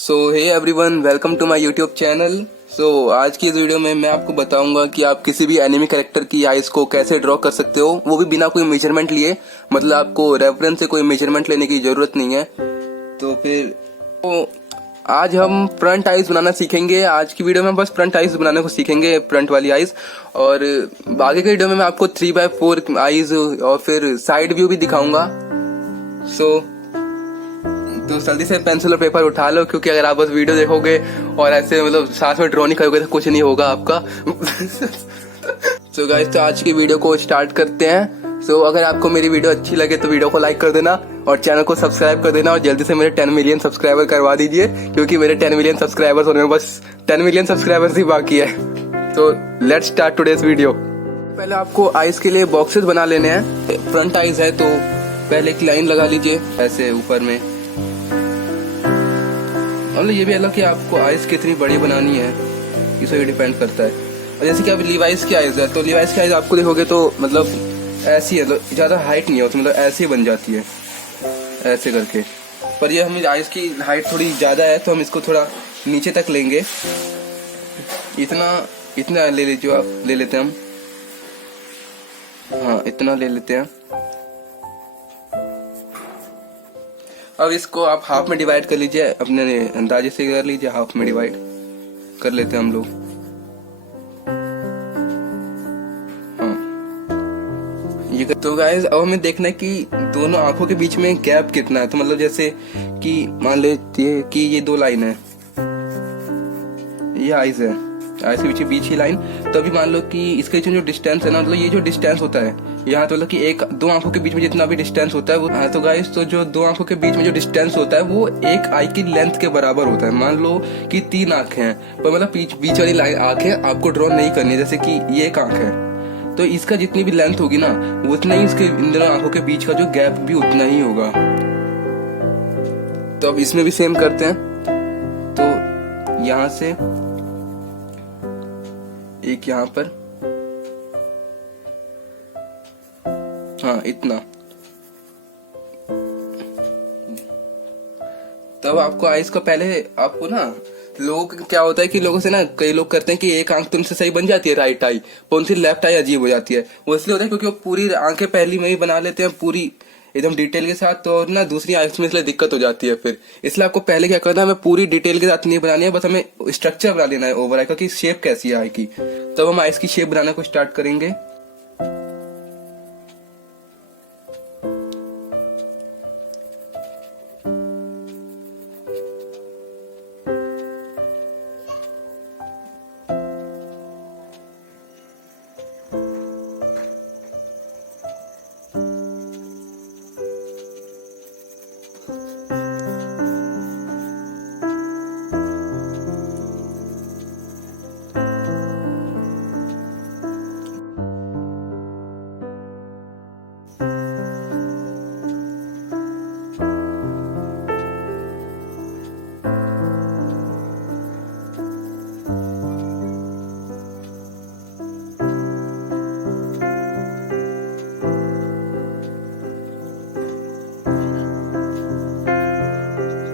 So hey everyone, welcome to my YouTube channel. आज की इस वीडियो में मैं आपको बताऊंगा कि आप किसी भी एनिमे कैरेक्टर की आइज को कैसे ड्रॉ कर सकते हो, वो भी बिना कोई मेजरमेंट लिए। मतलब आपको रेफरेंस से कोई मेजरमेंट लेने की जरूरत नहीं है। तो आज हम फ्रंट आइज बनाना सीखेंगे। आज की वीडियो में बस फ्रंट आइज बनाने को सीखेंगे, फ्रंट वाली आइज। और आगे के वीडियो में मैं आपको 3x4 आइज और फिर साइड व्यू भी दिखाऊंगा। तो जल्दी से पेंसिल और पेपर उठा लो, क्योंकि अगर आप बस वीडियो देखोगे और ऐसे मतलब साथ में ड्रॉ नहीं करोगे तो कुछ नहीं होगा आपका। गाइस, तो आज की वीडियो को स्टार्ट करते हैं। अगर आपको मेरी वीडियो अच्छी लगे तो वीडियो को लाइक कर देना और चैनल को सब्सक्राइब कर देना और जल्दी से मेरे 10 मिलियन सब्सक्राइबर करवा दीजिए, क्योंकि मेरे 10 मिलियन सब्सक्राइबर्स होने में बस 10 मिलियन सब्सक्राइबर्स ही बाकी है। तो लेट्स स्टार्ट टुडेस वीडियो। पहले आपको आइज के लिए बॉक्सेस बना लेने हैं। फ्रंट आइज है तो पहले एक लाइन लगा लीजिए ऐसे ऊपर में। मतलब ये भी अलग कि आपको आइज कितनी बड़ी बनानी है, इस पर डिपेंड करता है। और जैसे कि अब लीवाइस की आइज है तो लीवाइस की आइज आपको देखोगे तो मतलब ऐसी है, मतलब ज्यादा हाइट नहीं होती, मतलब ऐसी बन जाती है ऐसे करके। पर ये हमें आइज की हाइट थोड़ी ज्यादा है तो हम इसको थोड़ा नीचे तक लेंगे। इतना ले लीजिए आप, ले लेते हैं हम। हाँ, इतना ले लेते हैं। अब इसको आप हाफ में डिवाइड कर लीजिए, अपने अंदाजे से कर लीजिए, हाफ में डिवाइड कर लेते हैं हम लोग। हाँ, ये तो गाइस अब हमें देखना है कि दोनों आंखों के बीच में गैप कितना है। तो मतलब जैसे कि मान लेते कि ये दो लाइन है, ये आइज है, आइज के बीच ही लाइन। तो अभी मान लो कि इसके जो डिस्टेंस है ना, मतलब ये जो डिस्टेंस होता है यहाँ, तो मतलब कि एक दो आंखों के बीच में जितना भी डिस्टेंस होता है वो। हाँ, तो गाइस, तो जो दो आंखों के बीच में जो डिस्टेंस होता है वो एक आई की लेंथ के बराबर होता है। मान लो कि 3 आंखें हैं, पर मतलब बीच वाली लाइन आंखें आपको ड्रॉ नहीं करनी है। जैसे कि ये एक आंख है तो इसका जितनी भी लेंथ होगी ना, उतना ही इसके इन दोनों आंखों के बीच का जो गैप भी उतना ही होगा। तो अब इसमें भी सेम करते हैं। तो यहाँ से एक यहाँ पर, हाँ इतना। तब आपको आइज का पहले आपको ना, लोगों का क्या होता है कि लोगों से ना, कई लोग करते हैं कि एक आंख तो उनसे सही बन जाती है राइट आई, पर उनसे लेफ्ट आई अजीब हो जाती है। वो इसलिए होता है क्योंकि वो पूरी आंखें पहली में ही बना लेते हैं पूरी एकदम डिटेल के साथ, तो ना दूसरी आंख में इसलिए दिक्कत हो जाती है फिर। इसलिए आपको पहले क्या करना है, हमें पूरी डिटेल के साथ नहीं बनानी है, बस हमें स्ट्रक्चर बना लेना है ओवर आई का कि शेप कैसी है आई की। तब हम आइज की शेप बनाने को स्टार्ट करेंगे।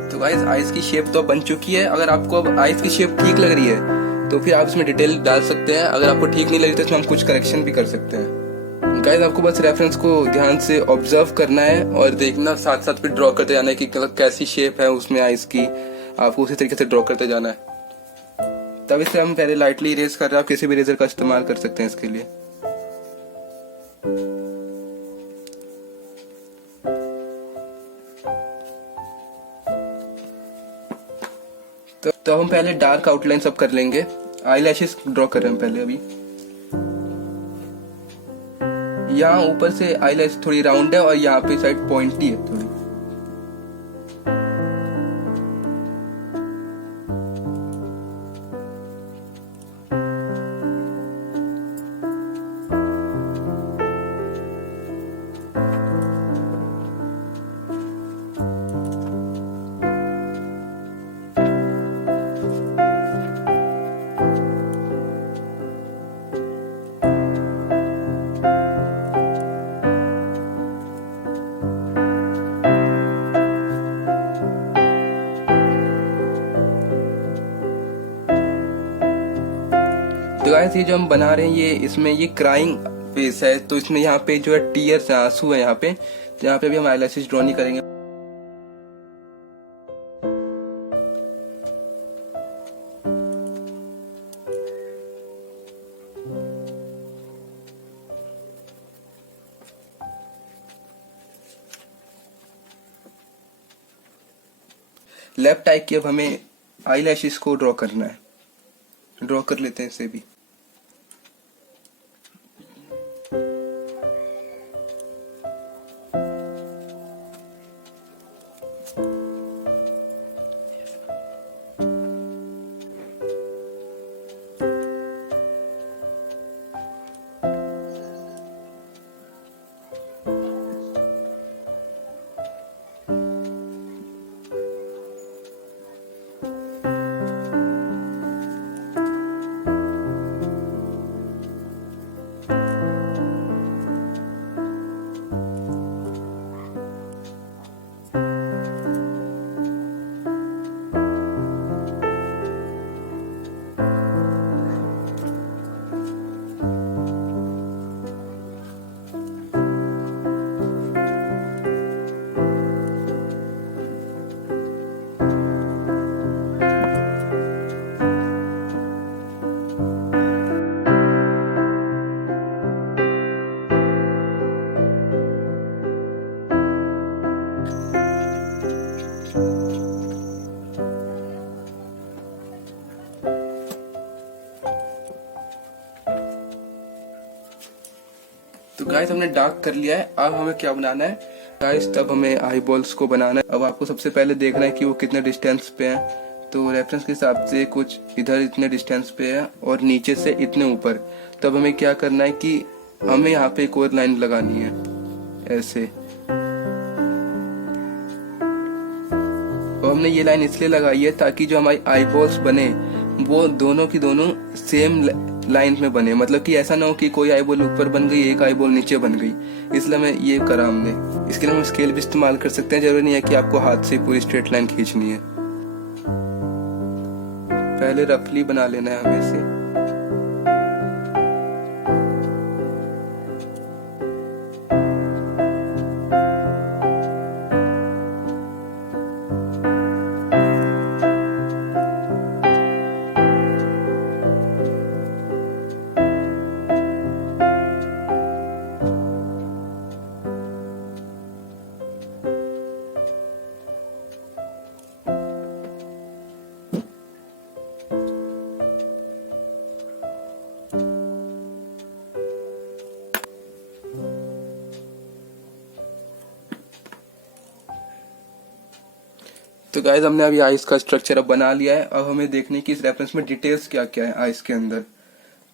तो गाइस, आइज की शेप तो बन चुकी है। अगर आपको अब आइज की शेप ठीक लग रही है तो फिर आप इसमें डिटेल डाल सकते हैं। अगर आपको ठीक नहीं लग रही तो इसमें हम कुछ करेक्शन भी कर सकते हैं। गाइस, आपको बस रेफरेंस को ध्यान से ऑब्जर्व करना है और देखना, साथ साथ फिर ड्रॉ करते जाना है कि कैसी शेप है उसमें आइज की, आपको उसी तरीके से ड्रॉ करते जाना है। तब इसे हम पहले लाइटली इरेज कर रहे हैं, आप किसी भी इरेजर का इस्तेमाल कर सकते हैं इसके लिए। तो हम पहले डार्क आउटलाइन सब कर लेंगे। आई लैशेस ड्रॉ कर रहे हैं पहले। अभी यहाँ ऊपर से आई लैश थोड़ी राउंड है और यहाँ पे साइड पॉइंटी है थोड़ी। तो गाइस ये जो हम बना रहे हैं ये इसमें ये क्राइंग फेस है, तो इसमें यहाँ पे जो है टीयर्स आंसू है यहाँ पे, तो यहाँ पे भी हम आईलैशेस ड्रॉ नहीं करेंगे। लेफ्ट आई की अब हमें आईलैशेस को ड्रॉ करना है, ड्रॉ कर लेते हैं इसे भी। तो गाइस हमने डार्क कर लिया है, अब हमें क्या बनाना है गाइस, तब हमें आई बॉल्स को बनाना है। अब आपको सबसे पहले देखना है कि वो कितने डिस्टेंस पे है, तो रेफरेंस के हिसाब से कुछ इधर इतने डिस्टेंस पे है और नीचे से इतने ऊपर। तब हमें क्या करना है कि हमें यहाँ पे एक और लाइन लगानी है ऐसे, और हमने ये लाइन इसलिए लगाई है ताकि जो हमारी आई बॉल्स बने वो दोनों की दोनों सेम लाइन में बने, मतलब कि ऐसा ना हो कि कोई आई बॉल ऊपर बन गई एक आई बॉल नीचे बन गई। इसलिए हमें ये करा हमने। इसके लिए हम स्केल भी इस्तेमाल कर सकते हैं, जरूरी नहीं है कि आपको हाथ से पूरी स्ट्रेट लाइन खींचनी है। पहले रफली बना लेना है हमें इसे। तो गाइस हमने अभी आइस का स्ट्रक्चर अब बना लिया है। अब हमें देखने की इस रेफरेंस में डिटेल्स क्या क्या है आइस के अंदर।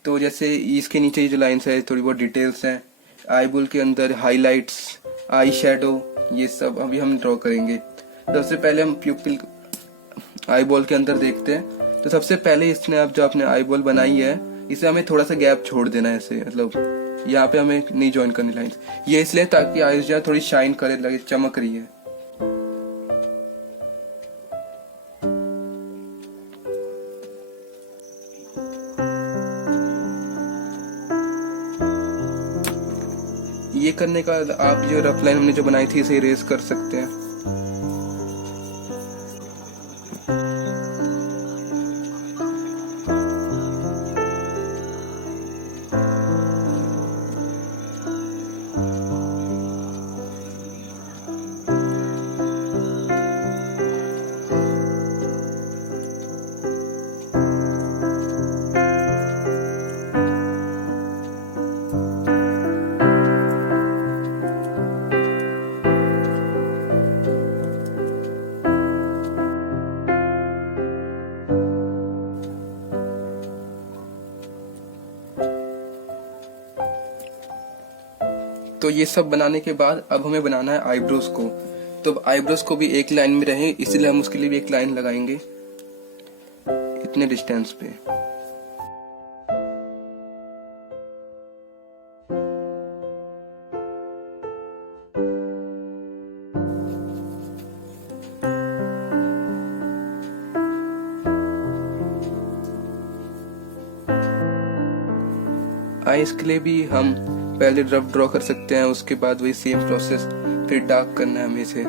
तो जैसे इसके नीचे जो लाइंस है थोड़ी बहुत डिटेल्स हैं, आईबॉल के अंदर हाइलाइट्स, आई शेडो, ये सब अभी हम ड्रॉ करेंगे। तो सबसे पहले हम प्यूपिल आईबॉल के अंदर देखते हैं। तो सबसे पहले इसने अब जो आपने आईबॉल बनाई है इसे हमें थोड़ा सा गैप छोड़ देना है ऐसे, मतलब यहाँ पे हमें नहीं ज्वाइन करनी लाइंस। ये इसलिए ताकि आइस जो है थोड़ी शाइन करे, लगे चमक रही है। ये करने का आप जो रफ लाइन हमने जो बनाई थी इसे इरेज कर सकते हैं। तो ये सब बनाने के बाद अब हमें बनाना है आईब्रोज को। तो अब आईब्रोज को भी एक लाइन में रहे, इसलिए हम उसके लिए भी एक लाइन लगाएंगे इतने डिस्टेंस पे। आइस के लिए भी हम पहले रफ ड्रॉ कर सकते हैं, उसके बाद वही सेम प्रोसेस फिर डार्क करना है हमें इसे।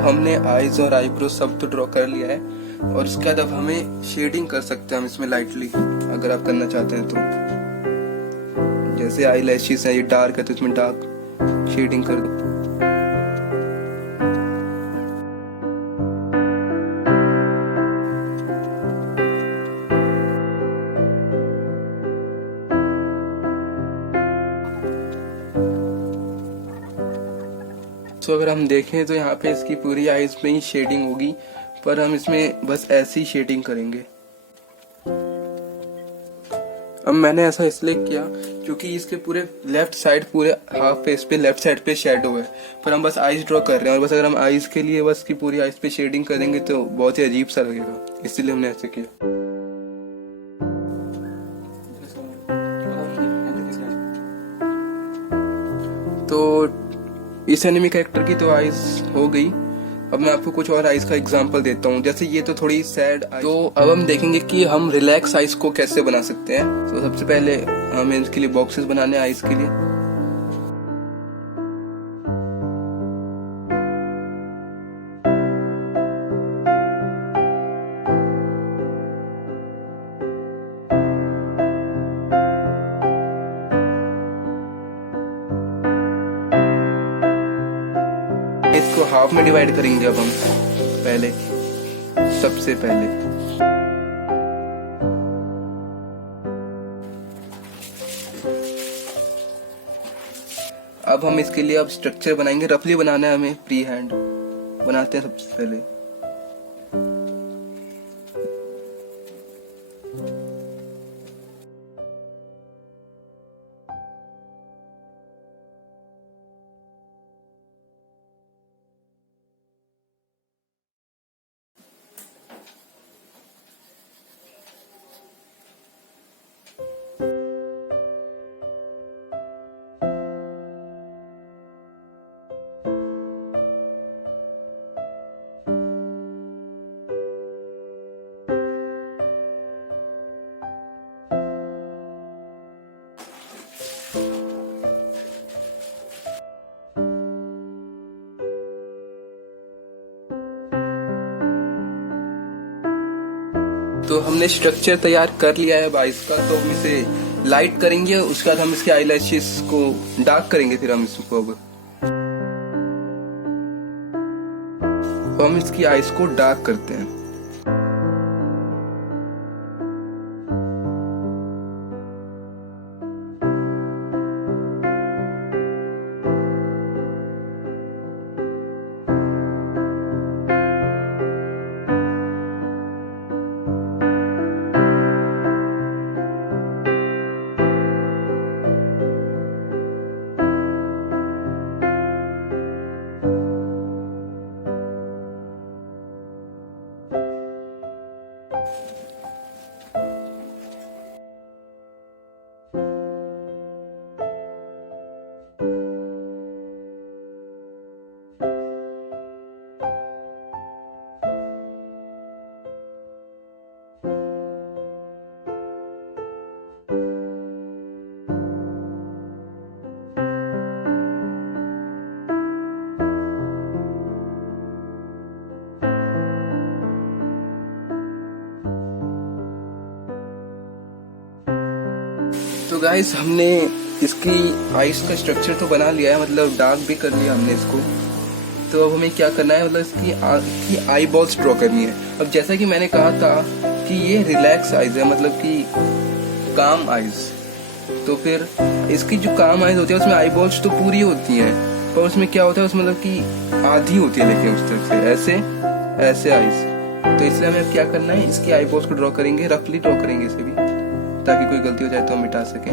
हमने आईज और आईब्रो सब तो ड्रॉ कर लिया है, और उसके बाद अब हमें शेडिंग कर सकते हैं हम इसमें लाइटली, अगर आप करना चाहते हैं तो। जैसे आई लैशेस है, ये डार्क है तो इसमें डार्क शेडिंग कर दो। तो अगर हम देखें तो यहाँ पे इसकी पूरी आईज में ही शेडिंग होगी, पर हम इसमें बस ऐसी शेडिंग करेंगे। अब मैंने ऐसा इसलिए किया क्योंकि इसके पूरे लेफ्ट साइड, पूरे हाफ फेस पे लेफ्ट साइड पे शेडो है, पर हम बस आईज ड्रॉ कर रहे हैं, और बस अगर हम आईज के लिए बस की पूरी आईज पे शेडिंग करेंगे तो बहुत ही अजीब सा लगेगा, इसलिए हमने ऐसे किया। तो इस एनिमी कैरेक्टर की तो आइज हो गई। अब मैं आपको कुछ और आइज का एग्जांपल देता हूँ। जैसे ये तो थोड़ी सैड, तो अब हम देखेंगे कि हम रिलैक्स आइज को कैसे बना सकते हैं। तो सबसे पहले हमें इसके लिए बॉक्सेस बनाने हैं आइज के लिए। इसको हाफ में डिवाइड करेंगे अब हम पहले, सबसे पहले। अब हम इसके लिए अब स्ट्रक्चर बनाएंगे, रफली बनाना है हमें, फ्री हैंड बनाते हैं सबसे पहले। तो हमने स्ट्रक्चर तैयार कर लिया है आइज का, तो हम इसे लाइट करेंगे, उसके बाद हम इसके आईलैशेस को डार्क करेंगे। फिर हम इसको अब हम इसकी आइज को डार्क करते हैं। तो गाइस हमने इसकी आइस का स्ट्रक्चर तो बना लिया है, मतलब डार्क भी कर लिया हमने इसको। तो अब हमें क्या करना है, मतलब इसकी आई बॉल्स ड्रॉ करनी है। अब जैसा कि मैंने कहा था कि ये रिलैक्स आइज है, मतलब कि काम आइज। तो फिर इसकी जो काम आइज होती है उसमें आई बॉल्स तो पूरी होती हैं, पर उसमें क्या होता है, उसमें मतलब कि आधी होती है, लेकिन उस तरफ से ऐसे ऐसे आइज। तो इसलिए हमें क्या करना है, इसकी आई बॉल्स को ड्रॉ करेंगे, रफली ड्रॉ करेंगे इसे भी, ताकि कोई गलती हो जाए तो हम मिटा सके।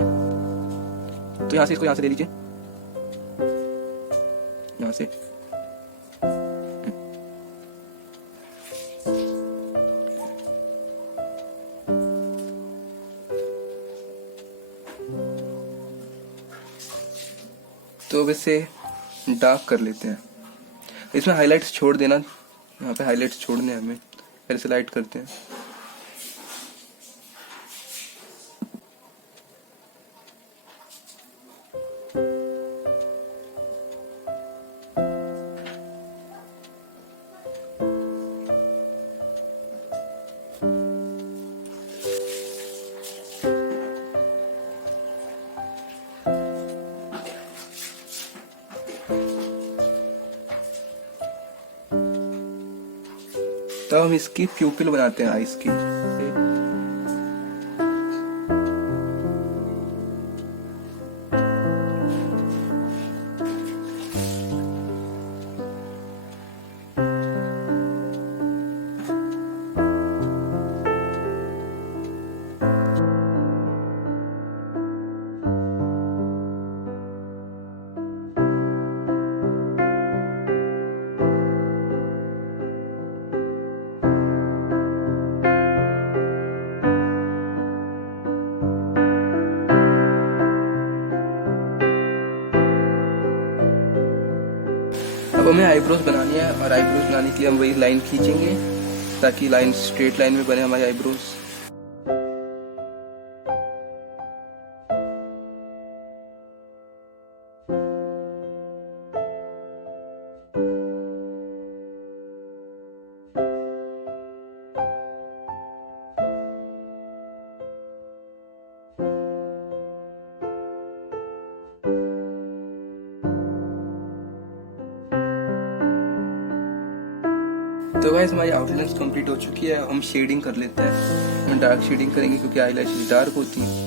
तो यहाँ से इसको यहाँ से ले लीजिए, यहाँ से। तो अब इसे डार्क कर लेते हैं। इसमें हाइलाइट्स छोड़ देना, यहाँ पे हाइलाइट्स छोड़ने हैं हमें। फिर से लाइट करते हैं। तो हम इसकी प्यूपिल बनाते हैं आइस की। अब हमें आईब्रोज बनानी है, और आईब्रोज बनाने के लिए हम वही लाइन खींचेंगे ताकि लाइन स्ट्रेट लाइन में बने हमारे आईब्रोज। तो गाइस हमारी आउटलाइंस कंप्लीट हो चुकी है। हम शेडिंग कर लेते हैं। हम डार्क शेडिंग करेंगे क्योंकि आईलैशेस डार्क होती हैं।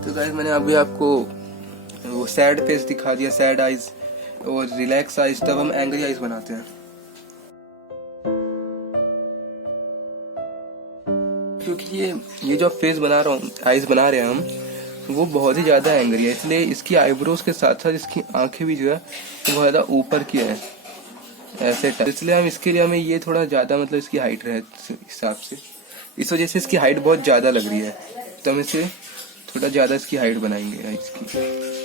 तो गाइस मैंने अभी आपको वो सैड फेस दिखा दिया, सैड आइज और रिलैक्स आइज। तब हम एंग्री आइज बनाते हैं, क्योंकि ये जो फेस बना रहा हूँ, आइज बना रहे हैं हम, वो बहुत ही ज्यादा एंग्री है। इसलिए इसकी आईब्रोज के साथ साथ इसकी आंखें भी जो है वो ज्यादा ऊपर की है ऐसे टाइप। इसलिए हम इसके लिए हमें ये थोड़ा ज्यादा, मतलब इसकी हाइट रहे हिसाब से, इस वजह से इसकी हाइट बहुत ज्यादा लग रही है। तो हम इसे थोड़ा ज्यादा इसकी हाइट बनाएंगे इसकी।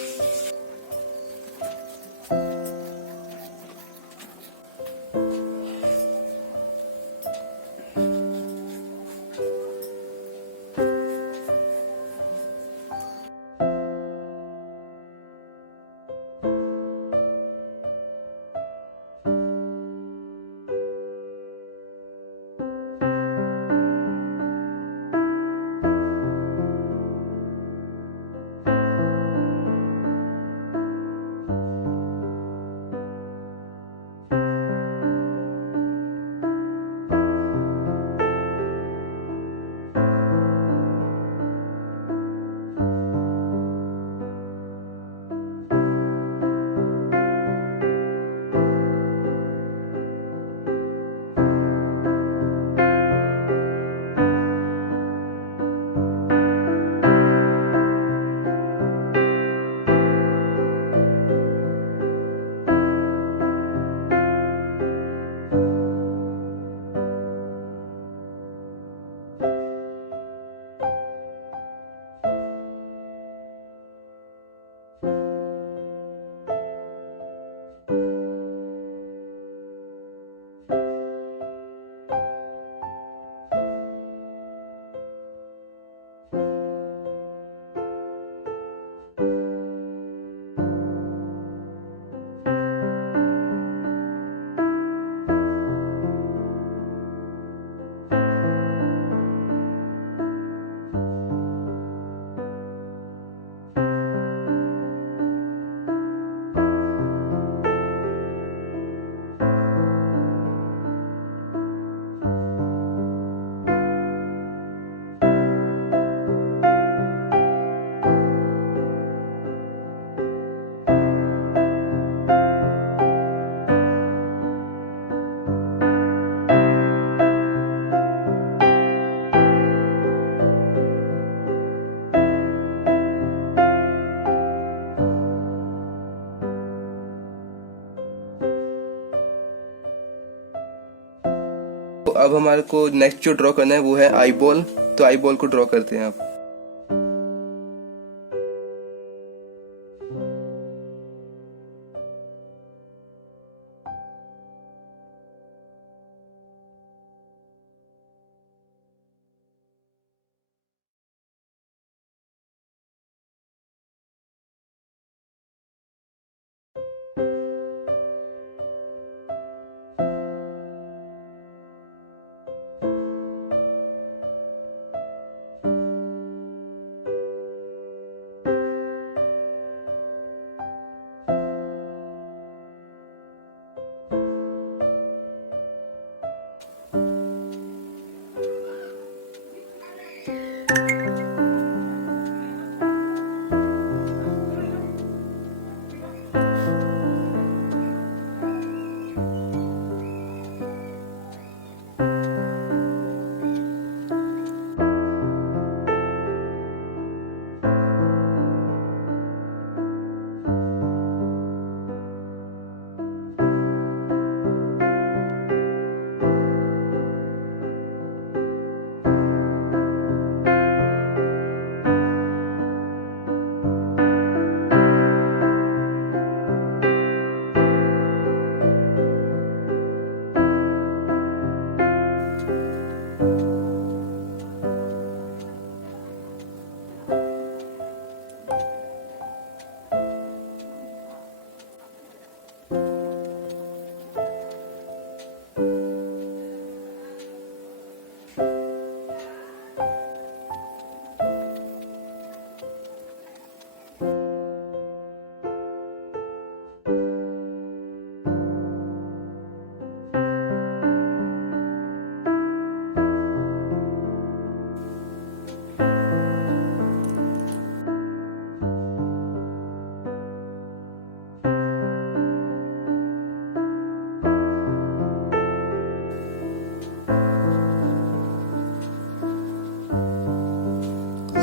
अब हमारे को नेक्स्ट जो ड्रॉ करना है वो है आई बॉल। तो आई बॉल को ड्रॉ करते हैं आप।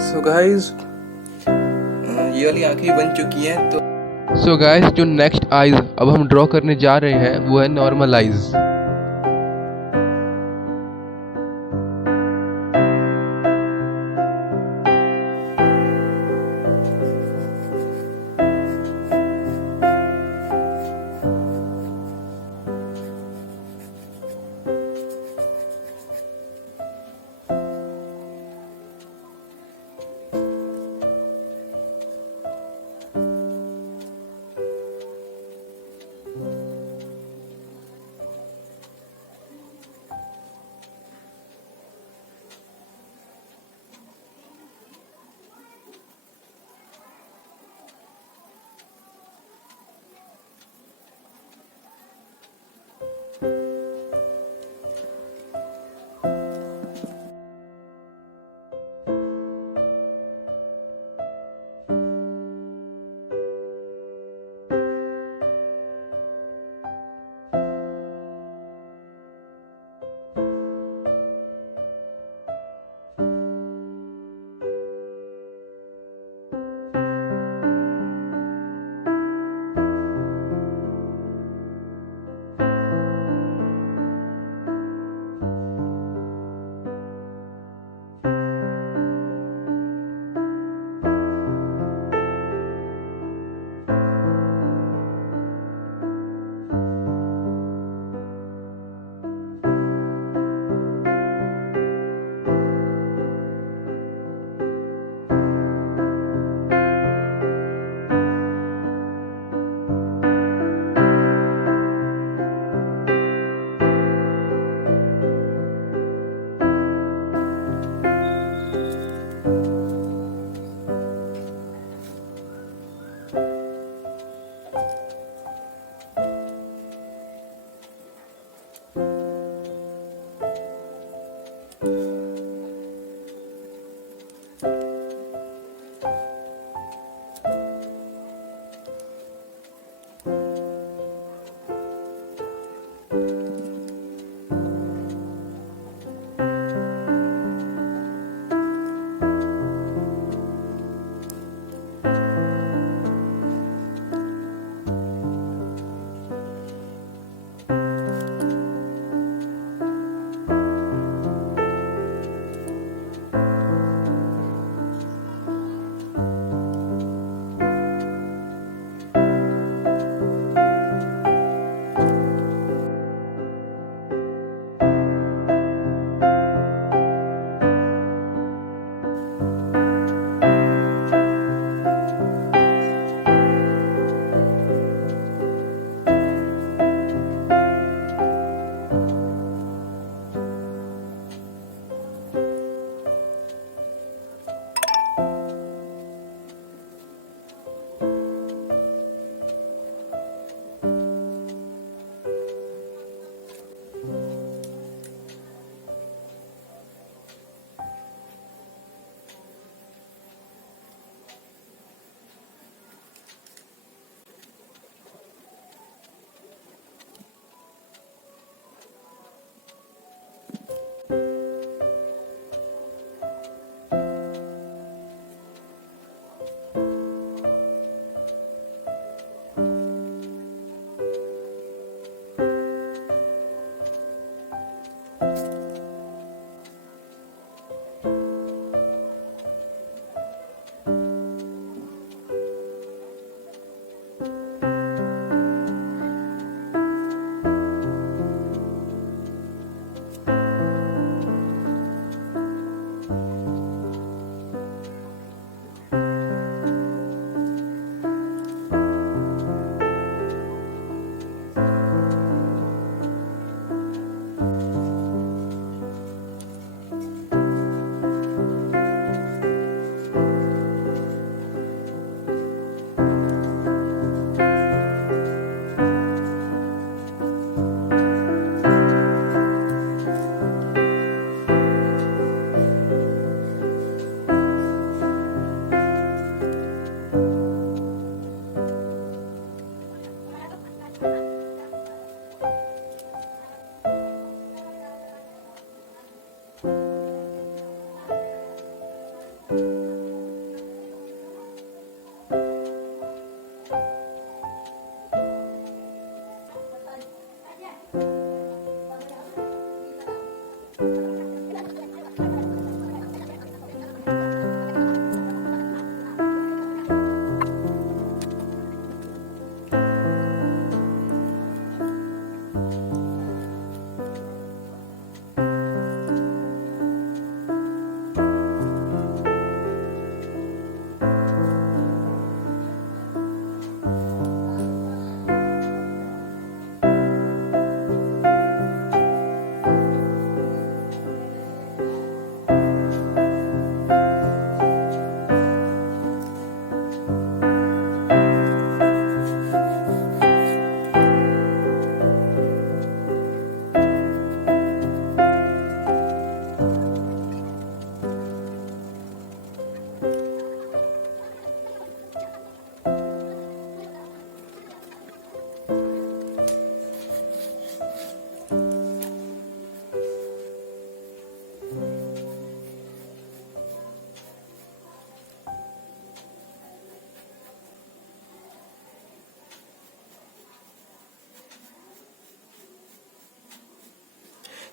सो गाइस, ये वाली आंखें बन चुकी हैं। तो सो गाइस, जो नेक्स्ट आइज अब हम ड्रॉ करने जा रहे हैं वो है नॉर्मल आइज।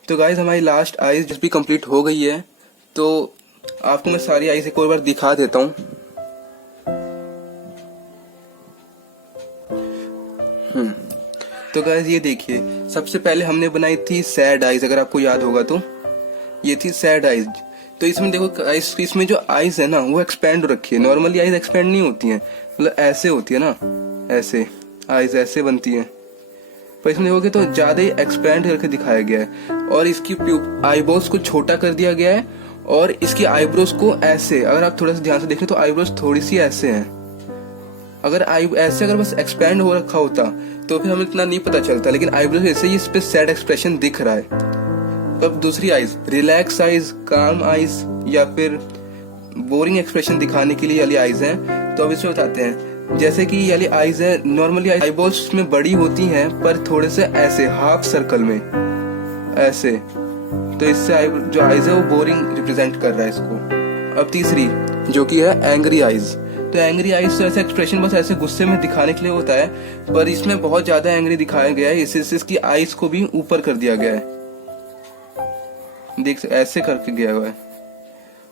तो गाइज हमारी लास्ट आईज भी कंप्लीट हो गई है, तो आपको मैं सारी आईज एक और बार दिखा देता हूँ। तो गाइज ये देखिए, सबसे पहले हमने बनाई थी सैड आईज, अगर आपको याद होगा तो ये थी सैड आईज। तो इसमें देखो गाइस, इसमें जो आईज है ना वो एक्सपेंड हो रखी है। नॉर्मली आईज एक्सपेंड नहीं होती हैं, मतलब ऐसे होती है ना, ऐसे आईज ऐसे बनती है, पर इसमें देखोगे तो ज्यादा ही एक्सपेंड करके दिखाया गया है। और इसकी आईब्रोज को छोटा कर दिया गया है, और इसकी आईब्रोज को ऐसे, अगर आप थोड़ा सा ध्यान से देखें तो आईब्रोज थोड़ी सी ऐसे हैं। अगर अगर बस एक्सपेंड हो रखा होता तो फिर हमें इतना नहीं पता चलता, लेकिन आईब्रोज ऐसे ही इस पे सैड एक्सप्रेशन दिख रहा है। अब दूसरी आईज, रिलैक्स आईज, काम आईज, या फिर बोरिंग एक्सप्रेशन दिखाने के लिए वाली आईज हैं। तो अब इसमें बताते हैं, जैसे कि ये वाली आईज है, नॉर्मली आईबॉल्स में बड़ी होती हैं पर थोड़े से ऐसे हाफ सर्कल में ऐसे, तो इससे जो आईज है वो बोरिंग रिप्रेजेंट कर रहा है इसको। अब तीसरी जो कि है एंग्री आईज, तो एंग्री आईज तो ऐसा एक्सप्रेशन बस ऐसे गुस्से में दिखाने के लिए होता है, पर इसमें बहुत ज्यादा एंग्री दिखाया गया है, इससे इसकी आईज को भी ऊपर कर दिया गया है, देख ऐसे करके गया हुआ है।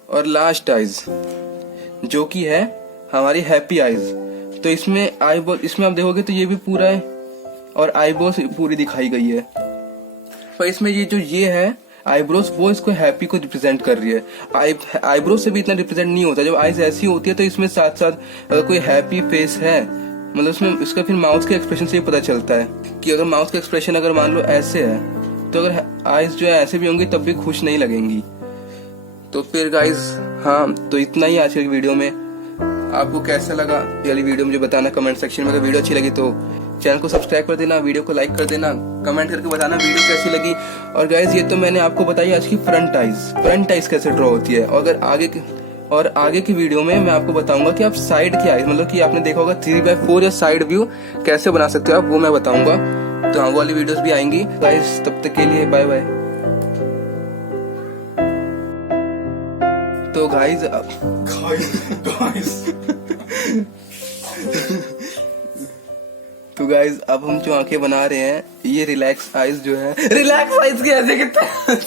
और लास्ट आईज जो कि है हमारी हैप्पी आईज, तो इसमें इसमें आप देखोगे तो ये भी पूरा है और आईब्रोज पूरी दिखाई गई है, पर इसमें ये है आईब्रोज, वो इसको हैप्पी को रिप्रेजेंट कर रही है। आईब्रोज से भी इतना रिप्रेजेंट नहीं होता, जब आईज ऐसी होती है तो इसमें साथ साथ अगर कोई हैप्पी फेस है, मतलब उसमें इसका फिर माउथ के एक्सप्रेशन से ही पता चलता है कि अगर माउथ का एक्सप्रेशन अगर मान लो ऐसे है, तो अगर आईज जो है ऐसे भी होंगी तब भी खुश नहीं लगेंगी। तो फिर गाइज हाँ, तो इतना ही आज की वीडियो में। आपको कैसा लगा ये वाली वीडियो मुझे बताना कमेंट सेक्शन में। अगर वीडियो अच्छी लगी तो चैनल को सब्सक्राइब कर देना, वीडियो को लाइक कर देना, कमेंट करके बताना वीडियो कैसी लगी। और गाइज ये तो मैंने आपको बताई आज की फ्रंट आईज कैसे ड्रॉ होती है। और अगर आगे की वीडियो में मैं आपको बताऊंगा कि आप साइड की आईज, मतलब कि आपने देखा होगा 3x4 या साइड व्यू कैसे बना सकते हो आप, वो मैं बताऊंगा। तो हाँ, वो वाली वीडियोस भी आएंगी गाइस। तब तक के लिए बाय बाय। तो गाइस तो गाइस अब हम जो आंखें बना रहे हैं, ये रिलैक्स आईज जो है, रिलैक्स आईज कैसे कहते हैं